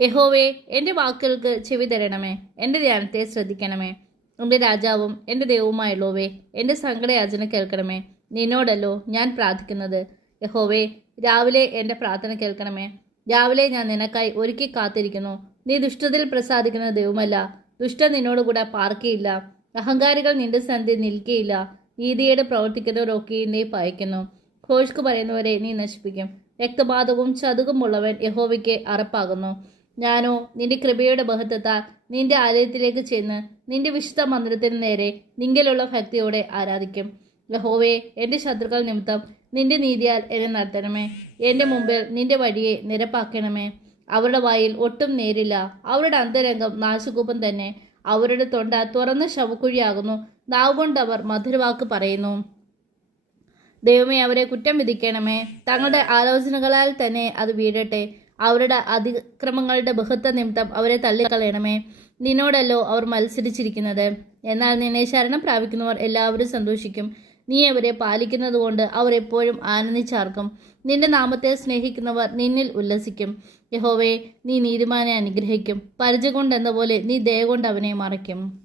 യഹോവേ എന്റെ വാക്കുകൾക്ക് ചെവി തരണമേ എന്റെ ധ്യാനത്തെ ശ്രദ്ധിക്കണമേ. എന്റെ രാജാവും എന്റെ ദൈവവുമായുള്ളവേ എന്റെ സങ്കടയാചന കേൾക്കണമേ. നിന്നോടല്ലോ ഞാൻ പ്രാർത്ഥിക്കുന്നത്. യഹോവേ രാവിലെ എന്റെ പ്രാർത്ഥന കേൾക്കണമേ. രാവിലെ ഞാൻ നിനക്കായി ഒരുക്കി കാത്തിരിക്കുന്നു. നീ ദുഷ്ടതയിൽ പ്രസാദിക്കുന്ന ദൈവമല്ല. ദുഷ്ട നിന്നോടുകൂടെ പാർക്കിയില്ല. അഹങ്കാരികൾ നിന്റെ സന്ധി നിൽക്കുകയില്ല നീതിയുടെ പ്രവർത്തിക്കുന്നവരൊക്കെ നീ പയക്കുന്നു. ഘോഷ്ക്ക് പറയുന്നവരെ നീ നശിപ്പിക്കും. രക്തപാതകവും ചതുകുമുള്ളവൻ യഹോവയ്ക്ക് അറപ്പാകുന്നു. ഞാനോ നിന്റെ കൃപയുടെ ബഹത്വത്താൽ നിന്റെ ആലയത്തിലേക്ക് ചെന്ന് നിന്റെ വിശുദ്ധ മന്ദിരത്തിന് നേരെ നിങ്കലുള്ള ഭക്തിയോടെ ആരാധിക്കും. യഹോവേ എന്റെ ശത്രുക്കൾ നിമിത്തം നിന്റെ നീതിയാൽ എന്നെ നടത്തണമേ. എന്റെ മുമ്പിൽ നിന്റെ വഴിയെ നിരപ്പാക്കണമേ. അവരുടെ വായിൽ ഒട്ടും നേരില്ല. അവരുടെ അന്തരംഗം നാശകൂപം തന്നെ. അവരുടെ തൊണ്ട തുറന്ന ശവക്കുഴിയാകുന്നു. നാവ് മധുരവാക്ക് പറയുന്നു. ദൈവമേ അവരെ കുറ്റം വിധിക്കണമേ. തങ്ങളുടെ ആലോചനകളാൽ തന്നെ അത് വീഴട്ടെ. അവരുടെ അതിക്രമങ്ങളുടെ ബഹുത്വ നിമിത്തം അവരെ തള്ളിക്കളയണമേ. നിന്നോടല്ലോ അവർ മത്സരിച്ചിരിക്കുന്നത്. എന്നാൽ നിന്നെ ശരണം പ്രാപിക്കുന്നവർ എല്ലാവരും സന്തോഷിക്കും. നീ അവരെ പാലിക്കുന്നത് കൊണ്ട് അവർ എപ്പോഴും ആനന്ദിച്ചാർക്കും. നിന്റെ നാമത്തെ സ്നേഹിക്കുന്നവർ നിന്നിൽ ഉല്ലസിക്കും. യഹോവേ നീ നീതിമാനെ അനുഗ്രഹിക്കും. കൊണ്ടെന്ന പോലെ നീ ദയ കൊണ്ട് അവനെ മറയ്ക്കും.